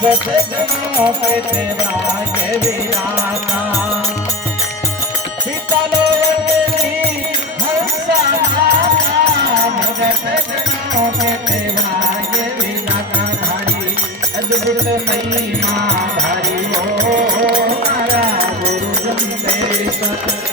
भगत जनों पे तेरा ये विराता पिता लोटली हंसाना भगत जनों पे तेरा ये विराता धारी अद्भुत महिमा धारी हो हमारा गुरु जमतेश्वर।